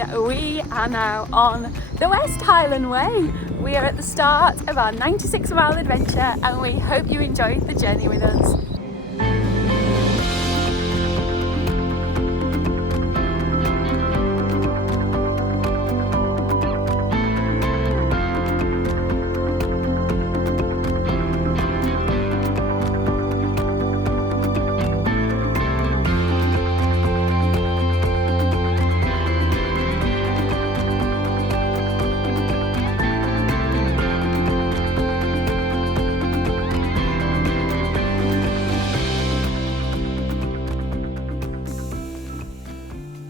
afternoon. We are now on the West Highland Way. We are at the start of our 96-mile adventure and we hope you enjoy the journey with us.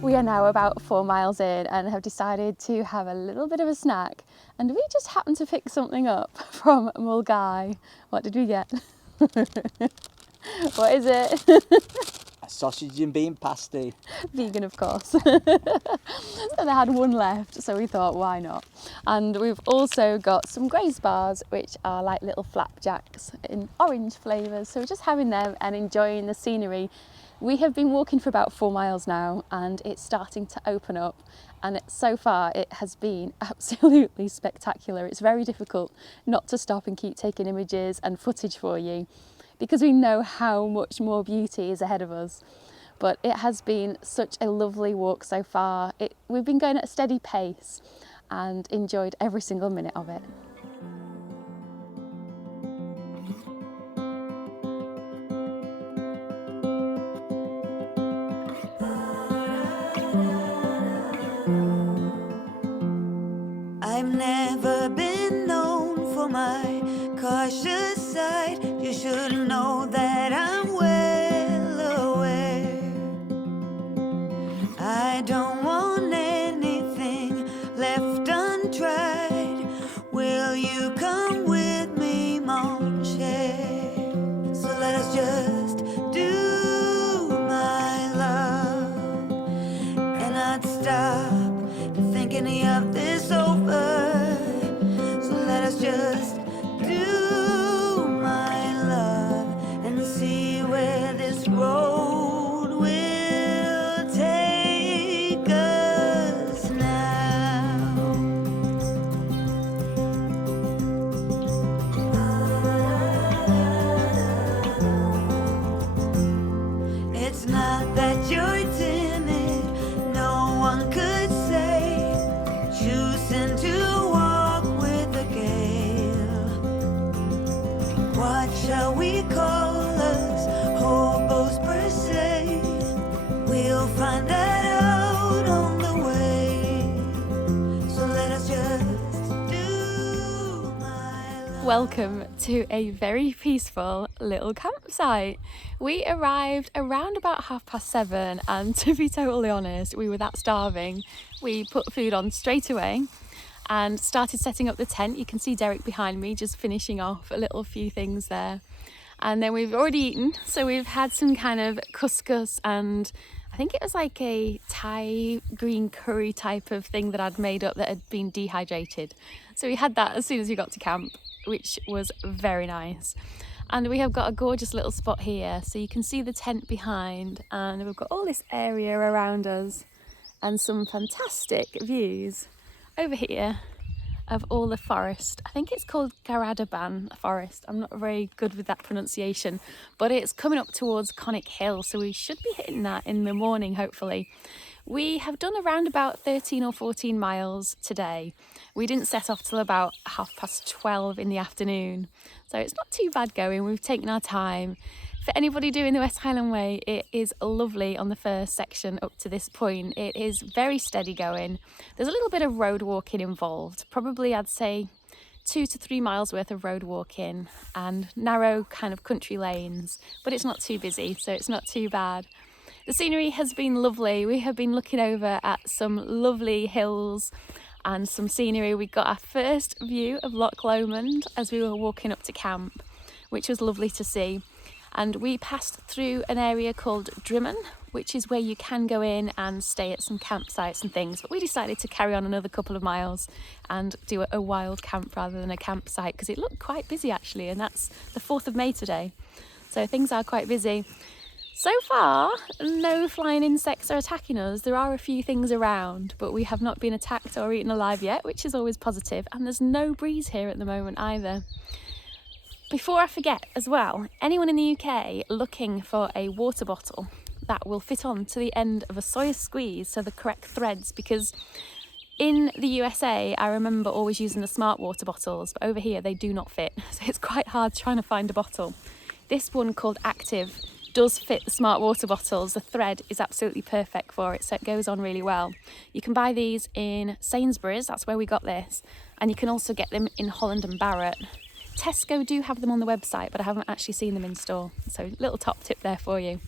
We are now about 4 miles in and have decided to have a little bit of a snack, and we just happened to pick something up from Milngavie. What did we get? What is it? A sausage and bean pasty. Vegan, of course. And they had one left, so we thought, why not? And we've also got some Grace bars, which are like little flapjacks in orange flavours. So we're just having them and enjoying the scenery. We have been walking for about 4 miles now and it's starting to open up, and so far it has been absolutely spectacular. It's very difficult not to stop and keep taking images and footage for you because we know how much more beauty is ahead of us. But it has been such a lovely walk so far. We've been going at a steady pace and enjoyed every single minute of it. I've never been known for my cautious side. You should know that I'm well aware. I don't want anything left untried. Will you come with me, mon cher? So let us just do my love and not stop to think any of this over. So let us just do my love and see where this road will take us now. It's not that you're timid, no one could say, choosing to walk with the gale. What shall we call us? Hobos per se. We'll find that out on the way. So let us just do my love. Welcome to a very peaceful little campsite. We arrived around about 7:30 and to be totally honest, we were that starving. We put food on straight away and started setting up the tent. You can see Derek behind me just finishing off a few things there. And then we've already eaten, so we've had some kind of couscous and I think it was like a Thai green curry type of thing that I'd made up that had been dehydrated. So we had that as soon as we got to camp, which was very nice. And we have got a gorgeous little spot here, so you can see the tent behind and we've got all this area around us and some fantastic views over here of all the forest. I think it's called Garadaban Forest. I'm not very good with that pronunciation, but it's coming up towards Conic Hill, so we should be hitting that in the morning, hopefully. We have done around about 13 or 14 miles today. We didn't set off till about 12:30 in the afternoon, so it's not too bad going. We've taken our time. For anybody doing the West Highland Way, it is lovely on the first section up to this point. It is very steady going. There's a little bit of road walking involved, probably I'd say 2 to 3 miles worth of road walking and narrow kind of country lanes, but it's not too busy, so it's not too bad. The scenery has been lovely. We have been looking over at some lovely hills and some scenery. We got our first view of Loch Lomond as we were walking up to camp, which was lovely to see. And we passed through an area called Drimmen, which is where you can go in and stay at some campsites and things. But we decided to carry on another couple of miles and do a wild camp rather than a campsite because it looked quite busy actually, and that's the 4th of May today. So things are quite busy. So far, no flying insects are attacking us. There are a few things around, but we have not been attacked or eaten alive yet, which is always positive. And there's no breeze here at the moment either. Before I forget as well, anyone in the UK looking for a water bottle that will fit on to the end of a Sawyer squeeze, so the correct threads, because in the USA, I remember always using the smart water bottles, but over here they do not fit. So it's quite hard trying to find a bottle. This one called Active does fit the smart water bottles. The thread is absolutely perfect for it, so it goes on really well. You can buy these in Sainsbury's, that's where we got this, and you can also get them in Holland and Barrett. Tesco do have them on the website, but I haven't actually seen them in store, so little top tip there for you.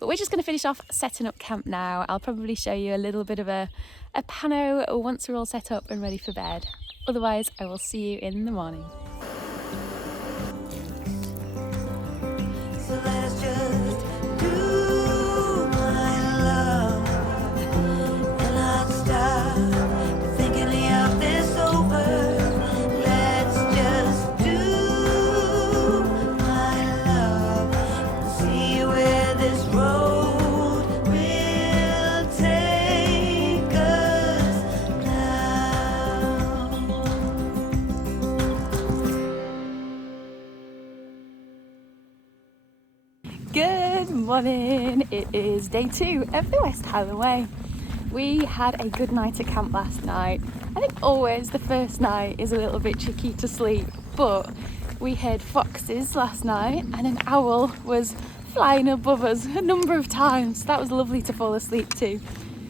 But we're just going to finish off setting up camp now. I'll probably show you a little bit of a pano once we're all set up and ready for bed. Otherwise, I will see you in the morning. So let's just do my love, and I'll stop thinking of this over. Let's just do my love and see where this road will take us now. Good morning, it is day 2 of the West Highland Way. We had a good night at camp last night. I think always the first night is a little bit tricky to sleep, but we heard foxes last night and an owl was flying above us a number of times. That was lovely to fall asleep to.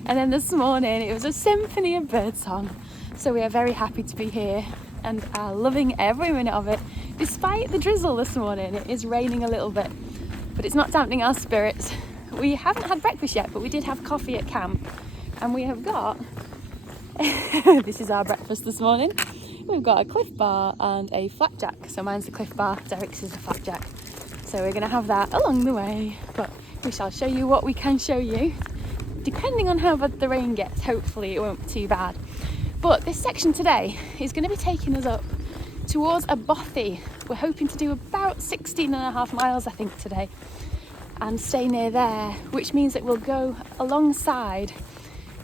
And then this morning it was a symphony of birdsong. So we are very happy to be here and are loving every minute of it. Despite the drizzle this morning, it is raining a little bit, but it's not dampening our spirits. We haven't had breakfast yet, but we did have coffee at camp, and we have got this is our breakfast this morning. We've got a Cliff Bar and a flapjack. So mine's the Cliff Bar, Derek's is the flapjack. So we're going to have that along the way, but we shall show you what we can show you. Depending on how bad the rain gets, hopefully it won't be too bad. But this section today is going to be taking us up towards a bothy. We're hoping to do about 16.5 miles, I think, today, and stay near there, which means that we'll go alongside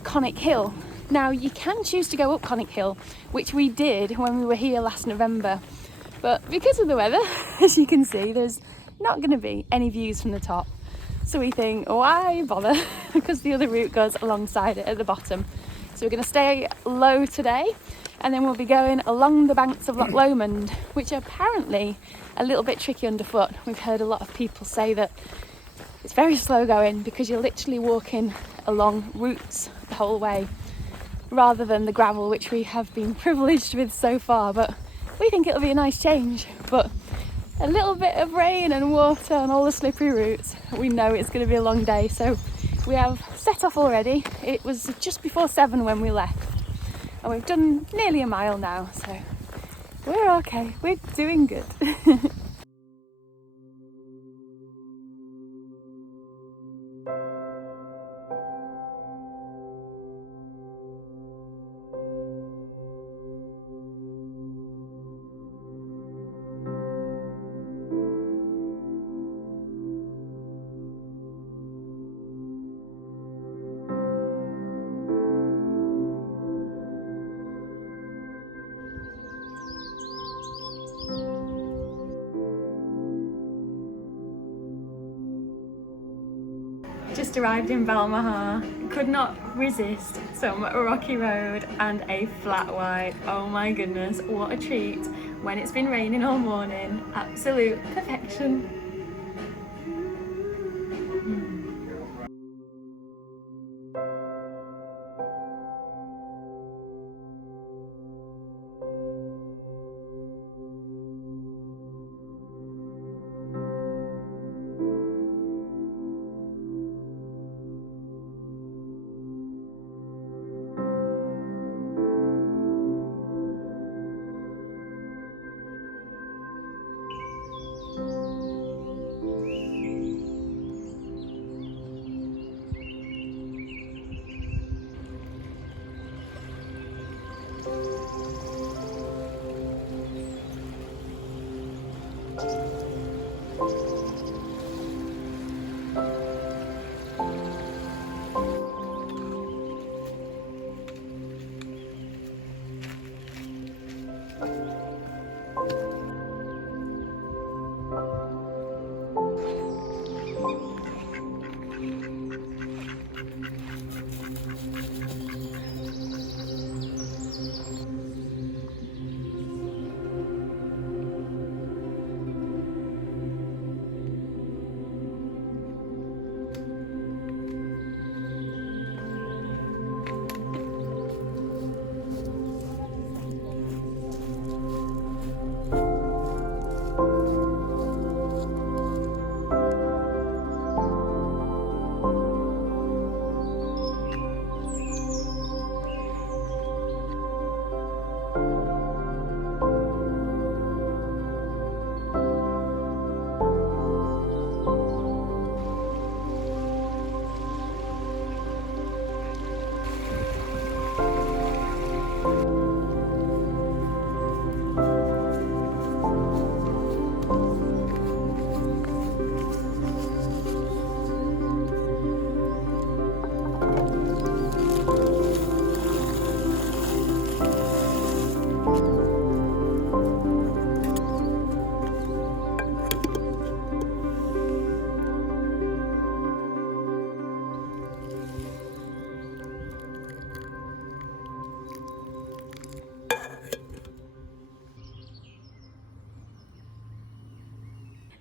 Conic Hill. Now, you can choose to go up Conic Hill, which we did when we were here last November, but because of the weather, as you can see, there's not going to be any views from the top. So we think, why bother? Because the other route goes alongside it at the bottom. So we're going to stay low today, and then we'll be going along the banks of Loch Lomond, which are apparently a little bit tricky underfoot. We've heard a lot of people say that it's very slow going because you're literally walking along roots the whole way, rather than the gravel, which we have been privileged with so far. But we think it'll be a nice change. But a little bit of rain and water on all the slippery routes, we know it's going to be a long day. So we have set off already. It was just before 7 when we left, and we've done nearly a mile now, so we're okay, we're doing good. Just arrived in Balmaha, could not resist some rocky road and a flat white. Oh my goodness, what a treat when it's been raining all morning. Absolute perfection.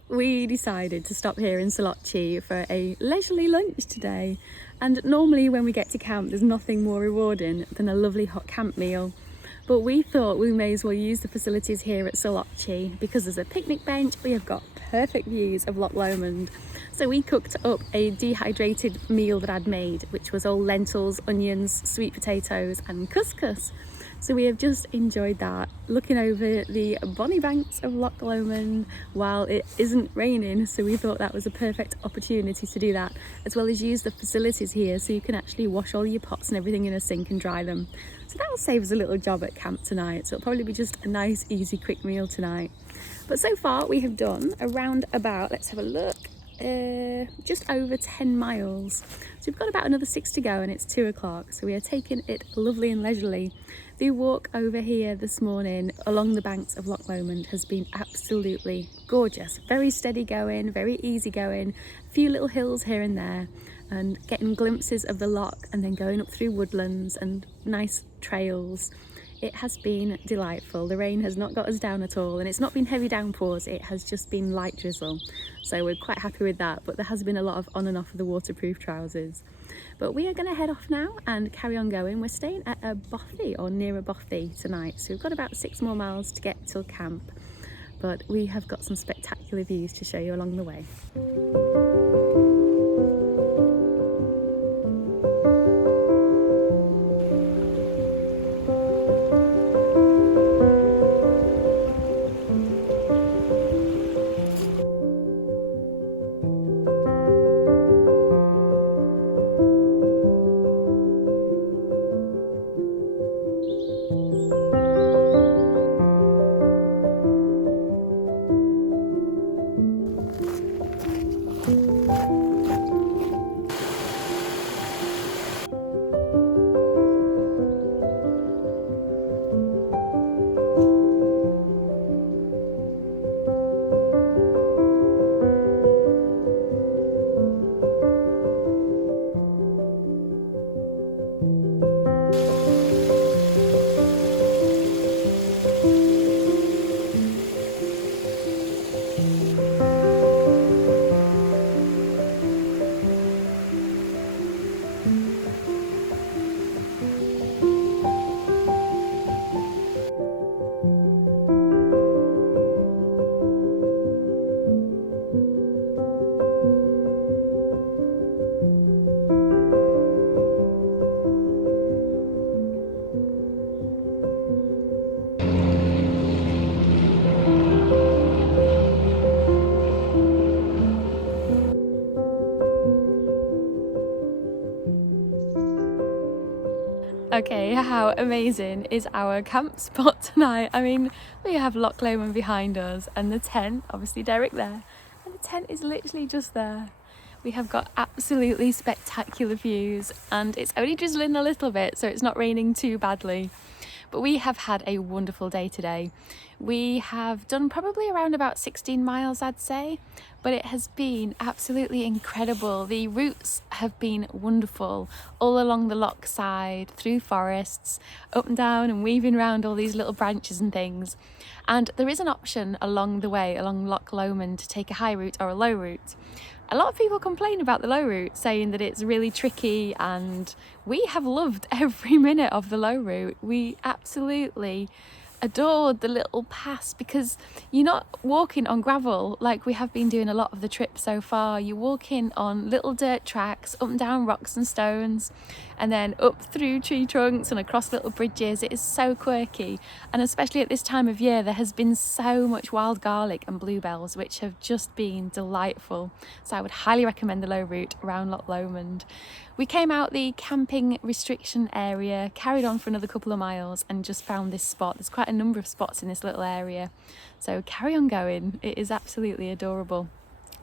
We decided to stop here in Salochi for a leisurely lunch today, and normally when we get to camp there's nothing more rewarding than a lovely hot camp meal, but we thought we may as well use the facilities here at Salochi because there's a picnic bench. We have got perfect views of Loch Lomond, so we cooked up a dehydrated meal that I'd made, which was all lentils, onions, sweet potatoes and couscous. So we have just enjoyed that, looking over the bonny banks of Loch Lomond while it isn't raining. So we thought that was a perfect opportunity to do that, as well as use the facilities here so you can actually wash all your pots and everything in a sink and dry them. So that will save us a little job at camp tonight. So it'll probably be just a nice, easy, quick meal tonight. But so far we have done around about, let's have a look, just over 10 miles. So we've got about another 6 to go and it's 2 o'clock. So we are taking it lovely and leisurely. The walk over here this morning along the banks of Loch Lomond has been absolutely gorgeous. Very steady going, very easy going, a few little hills here and there, and getting glimpses of the loch and then going up through woodlands and nice trails. It has been delightful. The rain has not got us down at all, and it's not been heavy downpours, it has just been light drizzle. So we're quite happy with that, but there has been a lot of on and off of the waterproof trousers. But we are going to head off now and carry on going. We're staying at a bothy or near a bothy tonight, so we've got about 6 more miles to get till camp, but we have got some spectacular views to show you along the way. Okay, how amazing is our camp spot tonight? I mean, we have Loch Lomond behind us and the tent, obviously Derek there, and the tent is literally just there. We have got absolutely spectacular views and it's only drizzling a little bit, so it's not raining too badly. But we have had a wonderful day today. We have done probably around about 16 miles, I'd say, but it has been absolutely incredible. The routes have been wonderful, all along the loch side, through forests, up and down and weaving around all these little branches and things. And there is an option along the way, along Loch Lomond, to take a high route or a low route. A lot of people complain about the low route, saying that it's really tricky, and we have loved every minute of the low route. We absolutely adored the little pass because you're not walking on gravel like we have been doing a lot of the trip so far. You're walking on little dirt tracks, up and down rocks and stones, and then up through tree trunks and across little bridges. It is so quirky, and especially at this time of year there has been so much wild garlic and bluebells, which have just been delightful. So I would highly recommend the low route around Loch Lomond. We came out the camping restriction area, carried on for another couple of miles and just found this spot. There's quite a number of spots in this little area, so carry on going. It is absolutely adorable.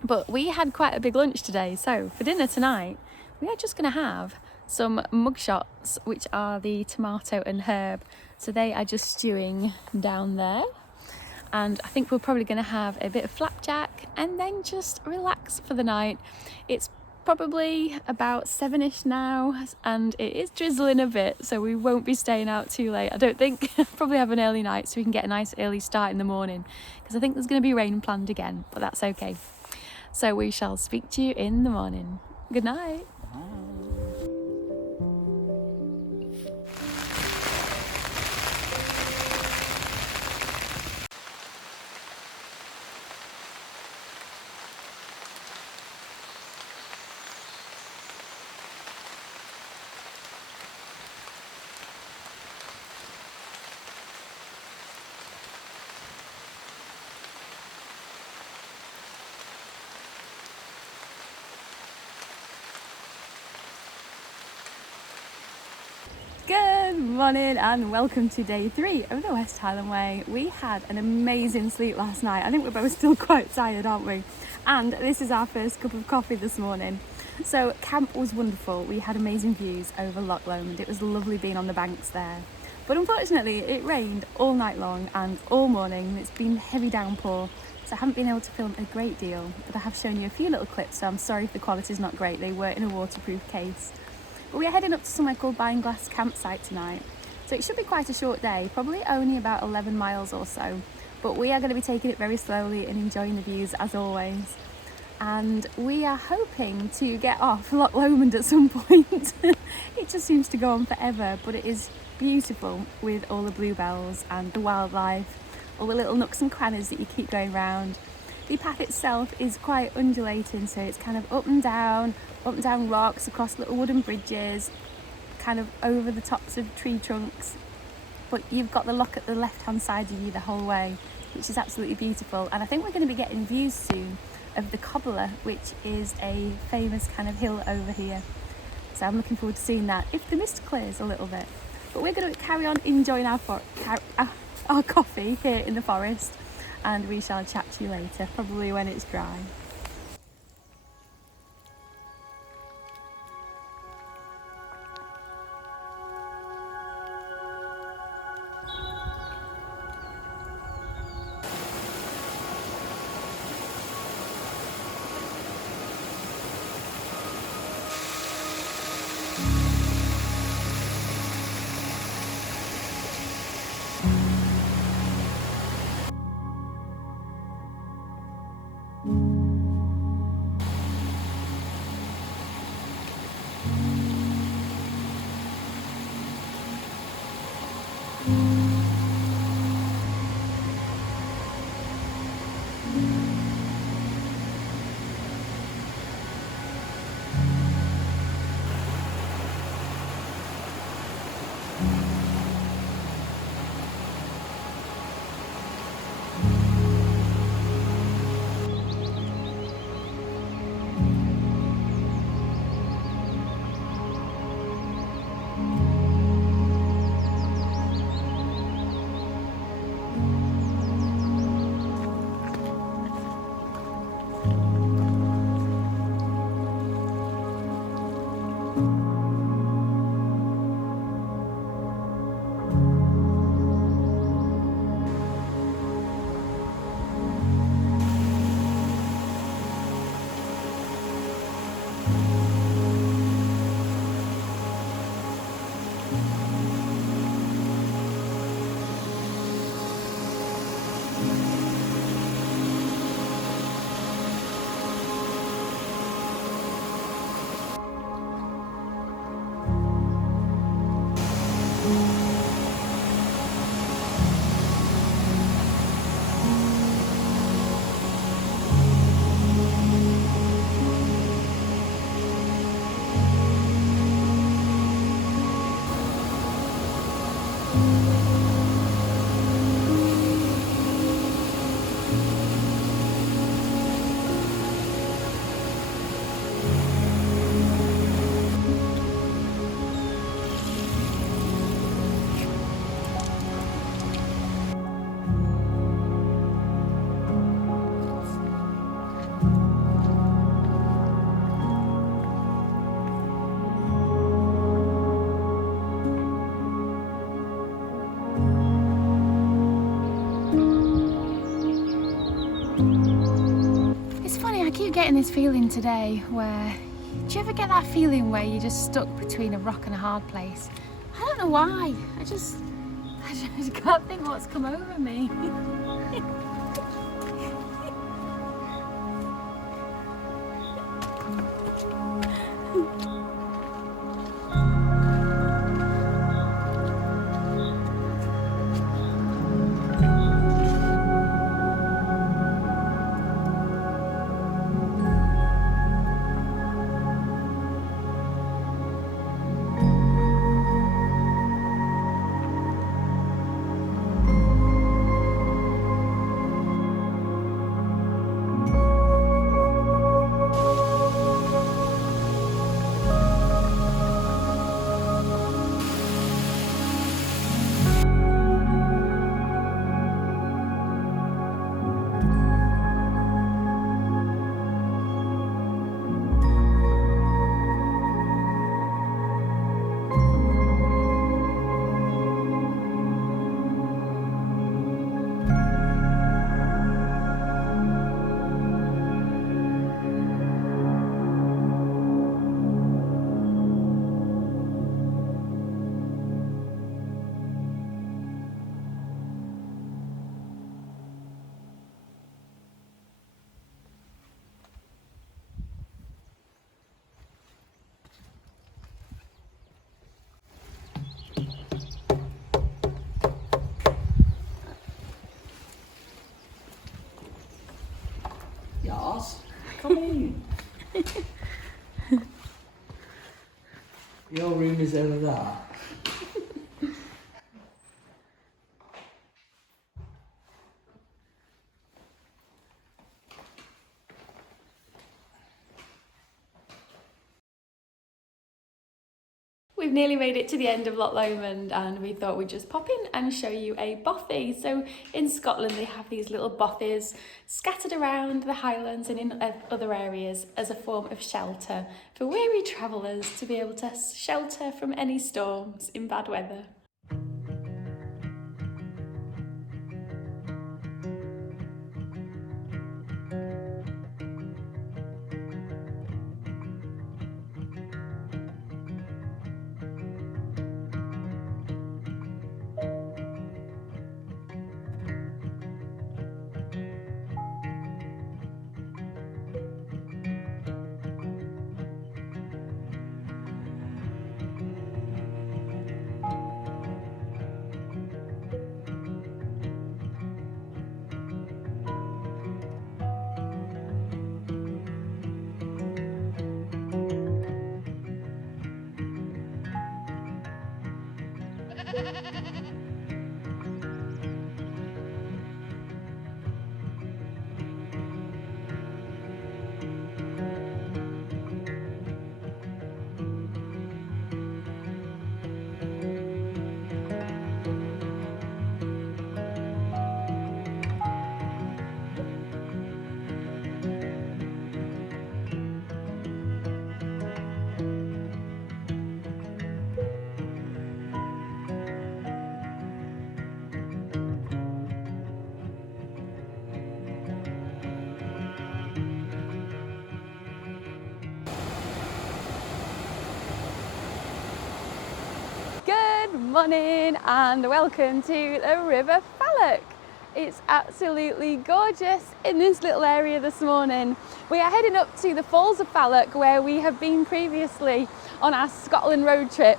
But we had quite a big lunch today, so for dinner tonight we are just going to have some mug shots, which are the tomato and herb. So they are just stewing down there, and I think we're probably going to have a bit of flapjack and then just relax for the night. It's probably about 7ish now, and it is drizzling a bit, so we won't be staying out too late. I don't think. Probably have an early night so we can get a nice early start in the morning, because I think there's going to be rain planned again, but that's okay. So we shall speak to you in the morning. Good night. Good morning and welcome to day 3 of the West Highland Way. We had an amazing sleep last night. I think we're both still quite tired, aren't we? And this is our first cup of coffee this morning. So camp was wonderful. We had amazing views over Loch Lomond. It was lovely being on the banks there. But unfortunately it rained all night long and all morning. It's been heavy downpour, so I haven't been able to film a great deal, but I have shown you a few little clips, so I'm sorry if the quality's not great. They were in a waterproof case. But we are heading up to somewhere called Glass campsite tonight. So it should be quite a short day, probably only about 11 miles or so. But we are going to be taking it very slowly and enjoying the views as always. And we are hoping to get off Loch Lomond at some point. It just seems to go on forever, but it is beautiful with all the bluebells and the wildlife, all the little nooks and crannies that you keep going round. The path itself is quite undulating, so it's kind of up and down rocks, across little wooden bridges, kind of over the tops of tree trunks. But you've got the loch at the left hand side of you the whole way, which is absolutely beautiful. And I think we're going to be getting views soon of the Cobbler, which is a famous kind of hill over here. So I'm looking forward to seeing that if the mist clears a little bit. But we're going to carry on enjoying our coffee here in the forest, and we shall chat to you later, probably when it's dry. Getting this feeling today where Do you ever get that feeling where you're just stuck between a rock and a hard place? I don't know why. I just can't think what's come over me. Yes, come in. Your room is over there. We've nearly made it to the end of Loch Lomond and we thought we'd just pop in and show you a bothy. So in Scotland they have these little bothies scattered around the Highlands and in other areas as a form of shelter for weary travellers to be able to shelter from any storms in bad weather. Good morning and welcome to the River Falloch. It's absolutely gorgeous in this little area this morning. We are heading up to the Falls of Falloch where we have been previously on our Scotland road trip.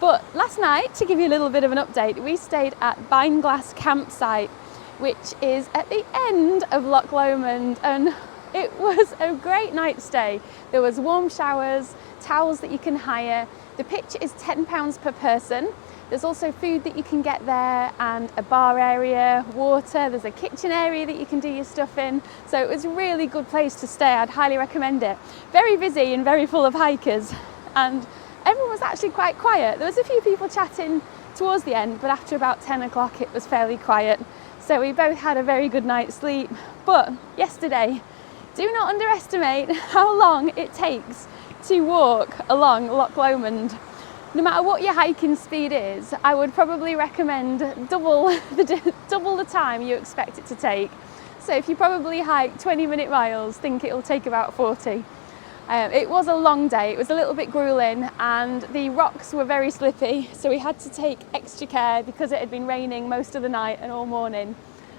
But last night, to give you a little bit of an update, we stayed at Bindglass campsite, which is at the end of Loch Lomond, and it was a great night stay. There was warm showers, towels that you can hire. The pitch is £10 per person. There's also food that you can get there and a bar area, water, there's a kitchen area that you can do your stuff in. So it was a really good place to stay. I'd highly recommend it. Very busy and very full of hikers. And everyone was actually quite quiet. There was a few people chatting towards the end, but after about 10 o'clock it was fairly quiet. So we both had a very good night's sleep. But yesterday, do not underestimate how long it takes to walk along Loch Lomond. No matter what your hiking speed is, I would probably recommend double the time you expect it to take. So if you probably hike 20-minute miles, think it'll take about 40. It was a long day, it was a little bit grueling, and the rocks were very slippy, so we had to take extra care because it had been raining most of the night and all morning,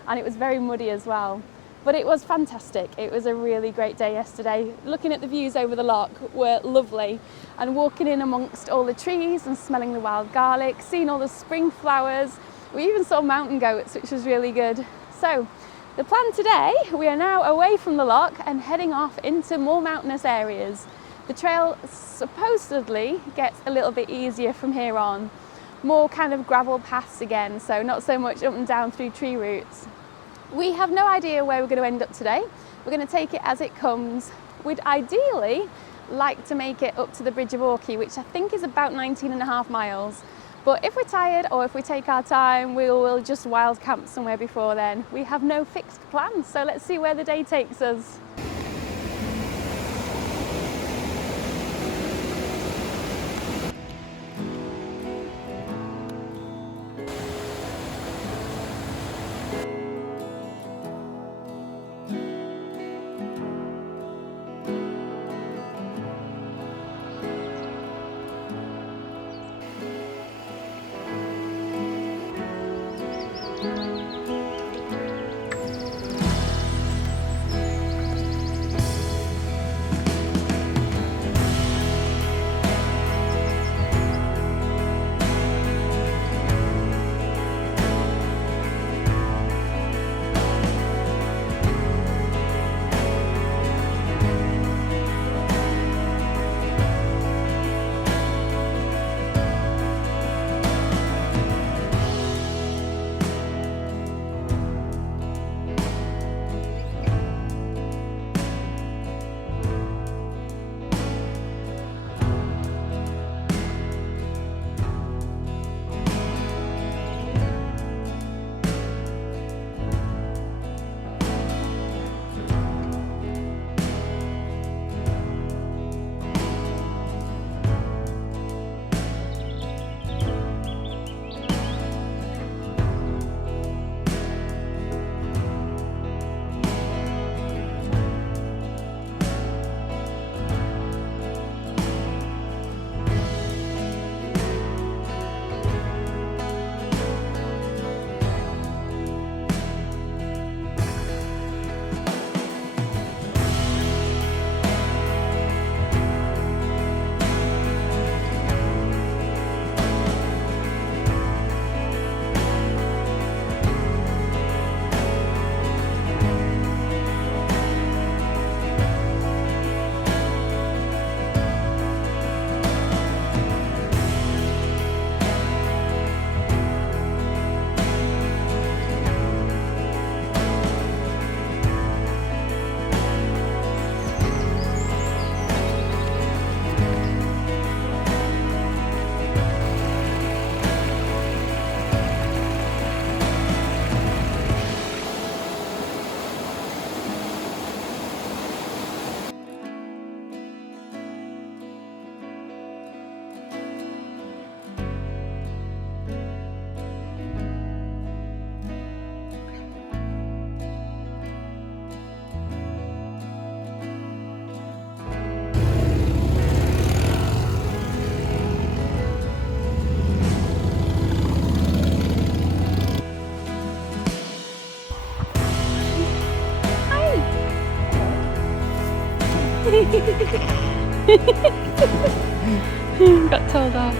and it was very muddy as well. But it was fantastic. It was a really great day yesterday. Looking at the views over the loch were lovely, and walking in amongst all the trees and smelling the wild garlic, seeing all the spring flowers. We even saw mountain goats, which was really good. So the plan today, we are now away from the loch and heading off into more mountainous areas. The trail supposedly gets a little bit easier from here on. More kind of gravel paths again, so not so much up and down through tree roots. We have no idea where we're going to end up today. We're going to take it as it comes. We'd ideally like to make it up to the Bridge of Orkney, which I think is about 19.5 miles. But if we're tired or if we take our time, we will just wild camp somewhere before then. We have no fixed plans, so let's see where the day takes us. Got told off.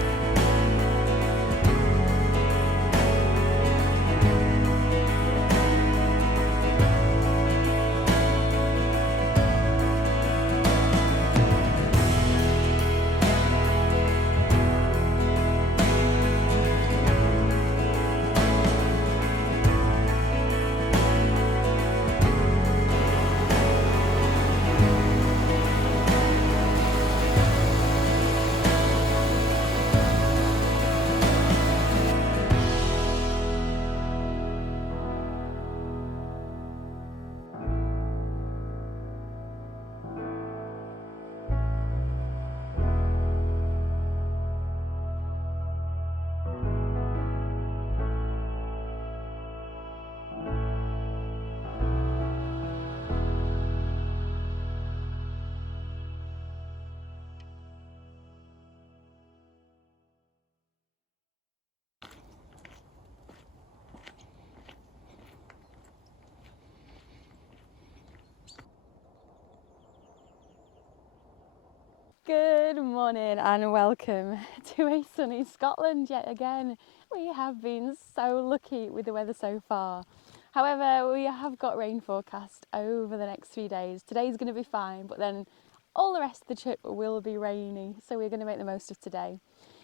morning and welcome to a sunny Scotland yet again. We have been so lucky with the weather so far. However, we have got rain forecast over the next few days. Today's going to be fine, but then all the rest of the trip will be rainy, so we're going to make the most of today.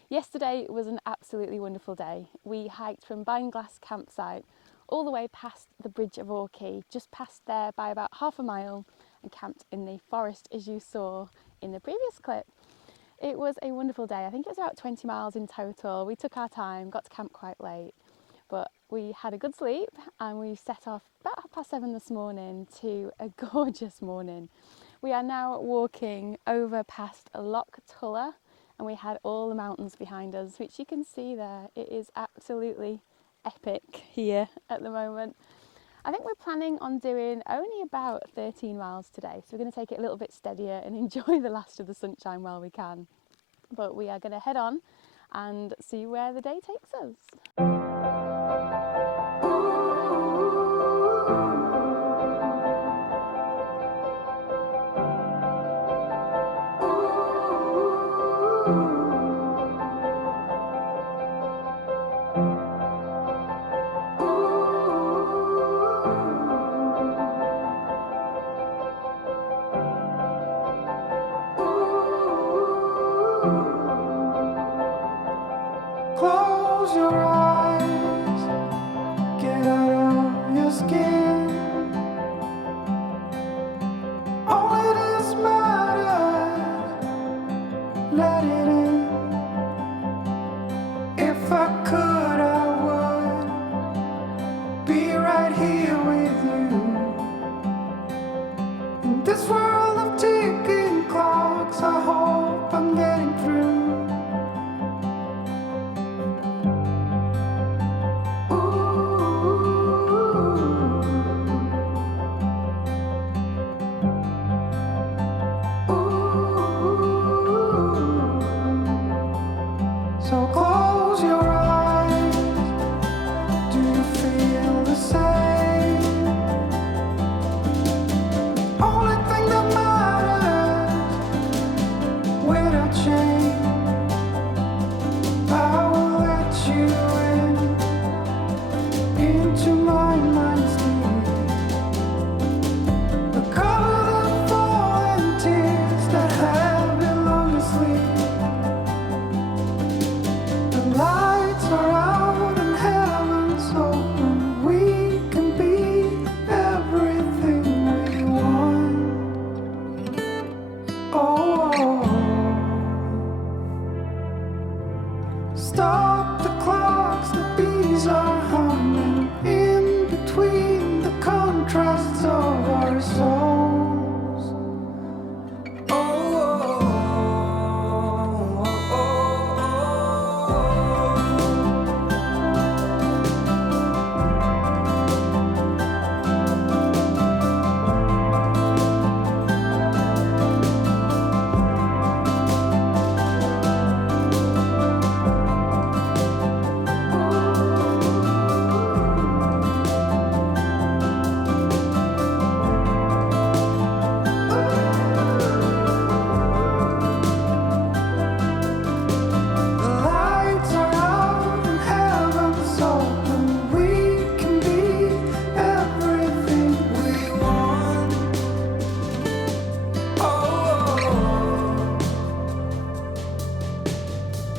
Yesterday was an absolutely wonderful day. We hiked from Glass campsite all the way past the Bridge of Orkney, just past there by about half a mile, and camped in the forest as you saw in the previous clip. It was a wonderful day. I think it was about 20 miles in total. We took our time, got to camp quite late, but we had a good sleep and we set off about 7:30 this morning to a gorgeous morning. We are now walking over past Loch Lomond and we had all the mountains behind us, which you can see there. It is absolutely epic here at the moment. I think we're planning on doing only about 13 miles today, so we're going to take it a little bit steadier and enjoy the last of the sunshine while we can. But we are going to head on and see where the day takes us. Close your eyes, get out of your skin. All it is matters, let it in. If I could, I would be right here with you. In this world of ticking clocks, I hope I'm getting through. So close your eyes. Do you feel the same? Only thing that matters, without shame, I will let you into my mind's deep. Recover the fallen tears that have been long asleep. Lights are out and heaven's open. We can be everything we want. Oh, stop the clocks, the bees are humming in between the contrasts of our souls.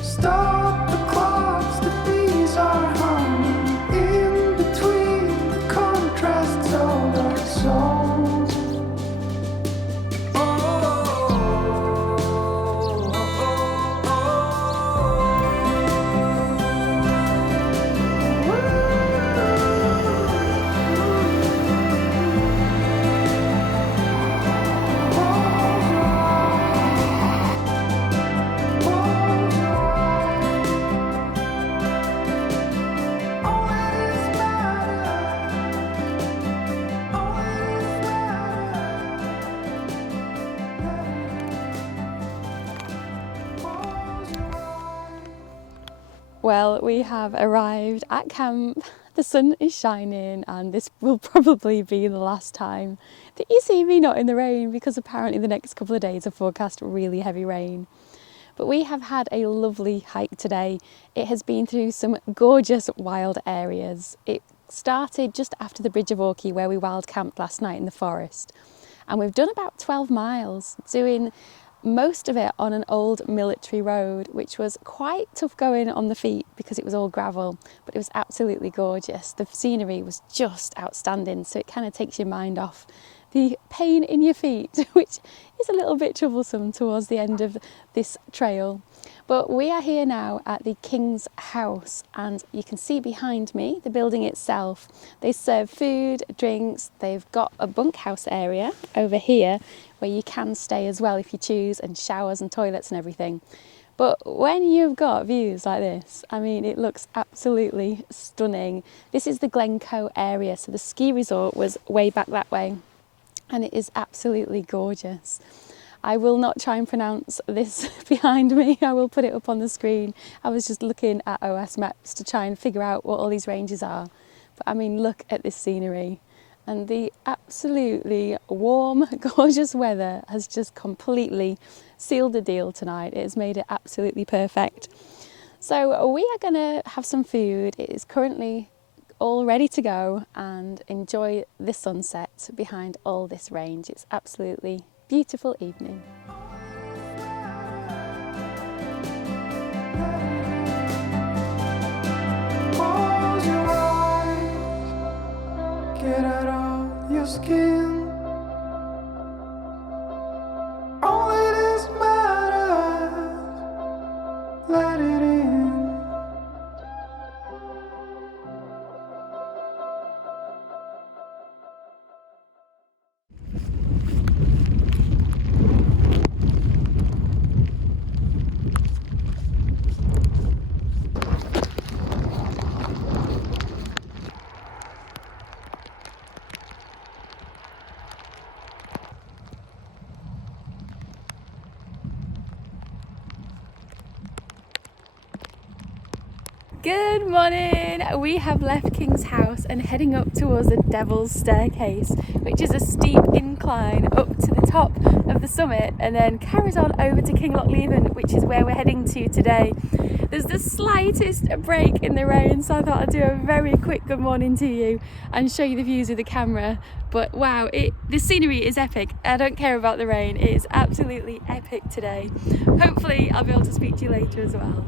Stop the clocks, the bees are humming in between the contrasts of our souls. Well, we have arrived at camp. The sun is shining and this will probably be the last time that you see me not in the rain, because apparently the next couple of days are forecast really heavy rain. But we have had a lovely hike today. It has been through some gorgeous wild areas. It started just after the Bridge of Orkney, where we wild camped last night in the forest. And we've done about 12 miles, doing most of it on an old military road, which was quite tough going on the feet because it was all gravel, but it was absolutely gorgeous. The scenery was just outstanding, so it kind of takes your mind off the pain in your feet, which is a little bit troublesome towards the end of this trail. But we are here now at the King's House, and you can see behind me the building itself. They serve food, drinks, they've got a bunkhouse area over here where you can stay as well if you choose, and showers and toilets and everything. But when you've got views like this, I mean, it looks absolutely stunning. This is the Glencoe area, so the ski resort was way back that way, and it is absolutely gorgeous. I will not try and pronounce this behind me. I will put it up on the screen. I was just looking at OS maps to try and figure out what all these ranges are. But I mean, look at this scenery. And the absolutely warm, gorgeous weather has just completely sealed the deal tonight. It has made it absolutely perfect. So we are going to have some food. It is currently all ready to go, and enjoy the sunset behind all this range. It's absolutely beautiful evening. Close your eyes, get out of your skin. Only this matters, let it in. Good morning! We have left King's House and heading up towards the Devil's Staircase, which is a steep incline up to the top of the summit and then carries on over to Loch Lomond, which is where we're heading to today. There's the slightest break in the rain, so I thought I'd do a very quick good morning to you and show you the views with the camera. But wow, the scenery is epic. I don't care about the rain, it is absolutely epic today. Hopefully I'll be able to speak to you later as well.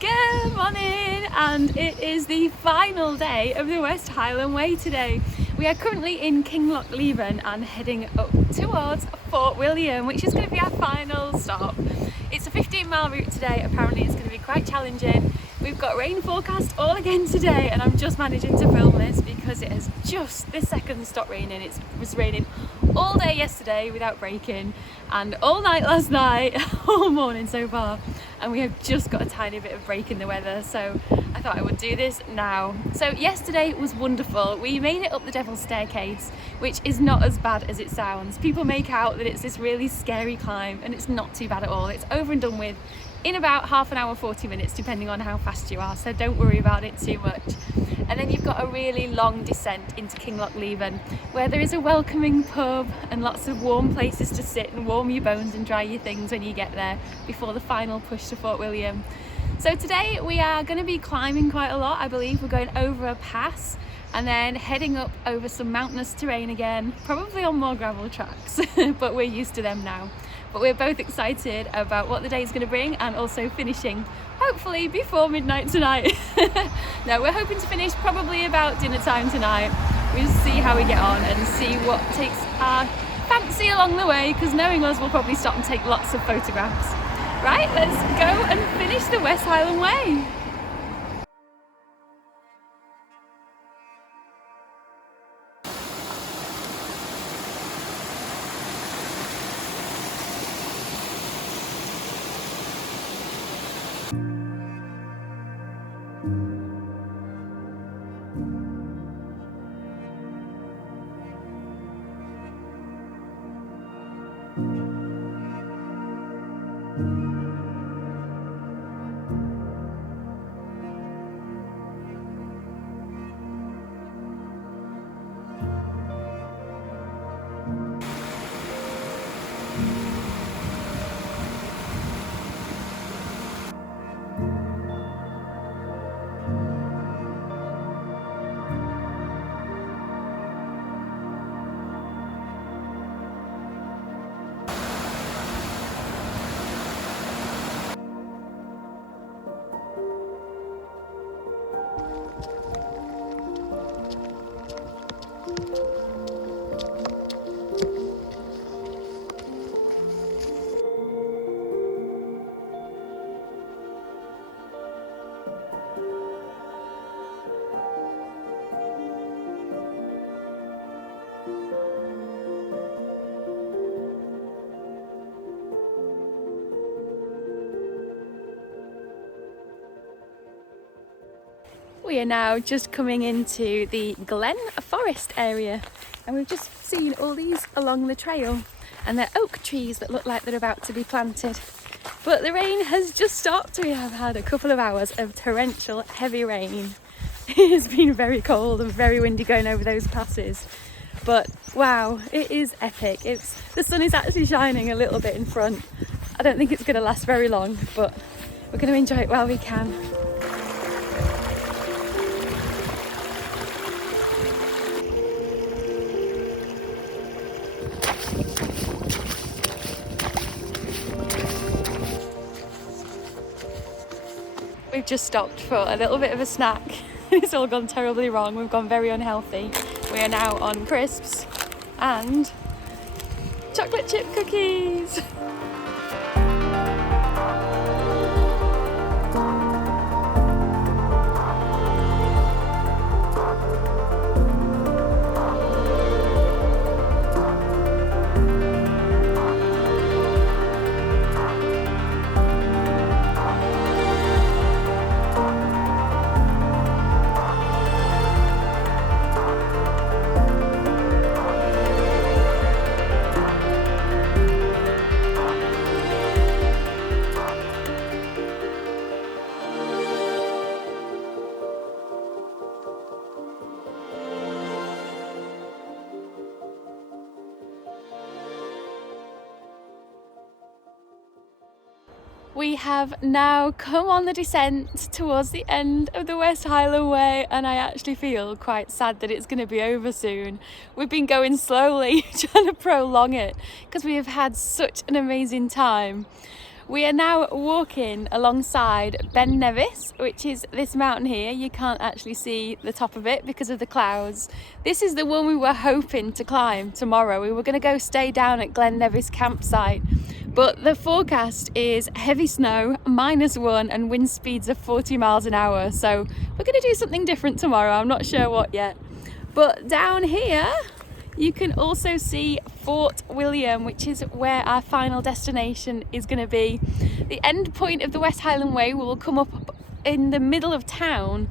Good morning, and it is the final day of the West Highland Way today. We are currently in Loch Lomond and heading up towards Fort William, which is going to be our final stop. It's a 15-mile route today. Apparently it's going to be quite challenging. We've got rain forecast all again today, and I'm just managing to film this because it has just this second stopped raining. It was raining all day yesterday without breaking, and all night last night, all morning so far, and we have just got a tiny bit of break in the weather, so I thought I would do this now. So yesterday was wonderful. We made it up the Devil's Staircase, which is not as bad as it sounds. People make out that it's this really scary climb, and it's not too bad at all. It's over and done with in about half an hour, 40 minutes, depending on how fast you are, so don't worry about it too much. And then you've got a really long descent into Loch Lomond, where there is a welcoming pub and lots of warm places to sit and warm your bones and dry your things when you get there before the final push to Fort William. So today we are going to be climbing quite a lot. I believe we're going over a pass and then heading up over some mountainous terrain again, probably on more gravel tracks, but we're used to them now. But we're both excited about what the day is going to bring, and also finishing hopefully before midnight tonight. No, we're hoping to finish probably about dinner time tonight. We'll see how we get on and see what takes our fancy along the way, because knowing us, we'll probably stop and take lots of photographs. Right, let's go and finish the West Highland Way. We are now just coming into the Glen Forest area, and we've just seen all these along the trail, and they're oak trees that look like they're about to be planted. But the rain has just stopped. We have had a couple of hours of torrential heavy rain. It has been very cold and very windy going over those passes, but wow, it is epic. The sun is actually shining a little bit in front. I don't think it's going to last very long, but we're going to enjoy it while we can. We've just stopped for a little bit of a snack. It's all gone terribly wrong. We've gone very unhealthy. We are now on crisps and chocolate chip cookies. We have now come on the descent towards the end of the West Highland Way, and I actually feel quite sad that it's going to be over soon. We've been going slowly, trying to prolong it, because we have had such an amazing time. We are now walking alongside Ben Nevis, which is this mountain here. You can't actually see the top of it because of the clouds. This is the one we were hoping to climb tomorrow. We were going to go stay down at Glen Nevis campsite, but the forecast is heavy snow, -1, and wind speeds of 40 miles an hour. So we're going to do something different tomorrow. I'm not sure what yet. But down here, you can also see Fort William, which is where our final destination is going to be. The end point of the West Highland Way will come up in the middle of town,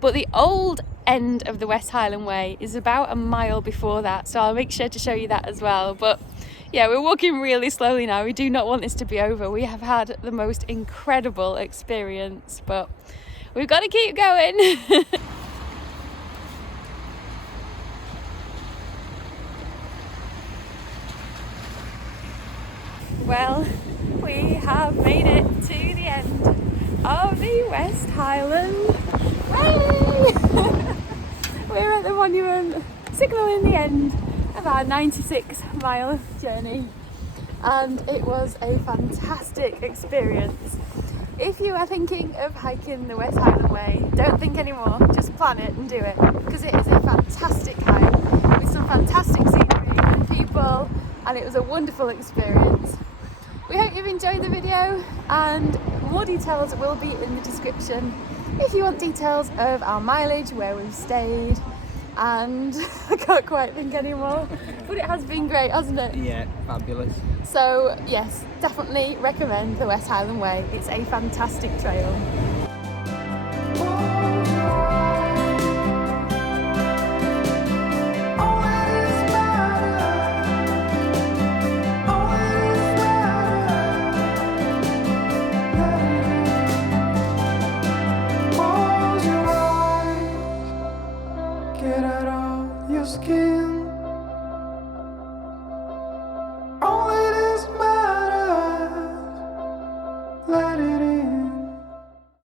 but the old end of the West Highland Way is about a mile before that, so I'll make sure to show you that as well. But Yeah, we're walking really slowly now. We do not want this to be over. We have had the most incredible experience, but we've got to keep going. Well, we have made it to the end of the West Highland Way. We're at the monument, signalling the end of our 96-mile journey, and it was a fantastic experience. If you are thinking of hiking the West Highland Way, don't think anymore, just plan it and do it, because it is a fantastic hike with some fantastic scenery and people, and it was a wonderful experience. We hope you've enjoyed the video, and more details will be in the description if you want details of our mileage, where we've stayed, and I can't quite think anymore, but it has been great, hasn't it? Yeah, fabulous. So yes, definitely recommend the West Highland Way. It's a fantastic trail. Get out of your skin.